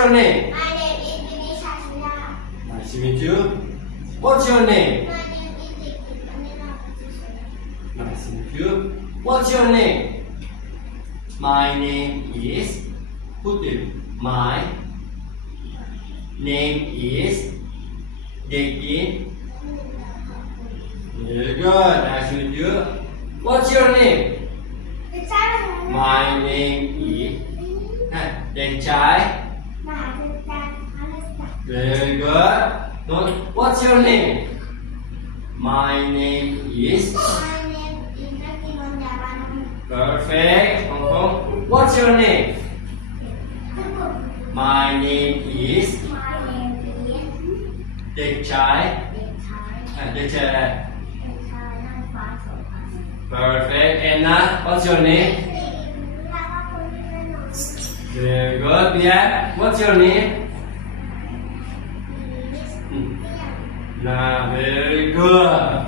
your name? My name is Bibi Shashida. Nice to meet you. What's your name? My name is Dikit Amina Patricia. Nice to meet you. What's your name? My name is Putin. My name is Dekin. Very good. Nice to meet you. What's your name? The child. My name is Denchai. Very good. What's your name? My name is. My name is Nakiman Javan. Perfect. Hong Kong. What's your name? My name is. My name is Denchai. Denchai. Perfect. Anna, what's your name? Very good. Pia, what's your name? Nah, very good.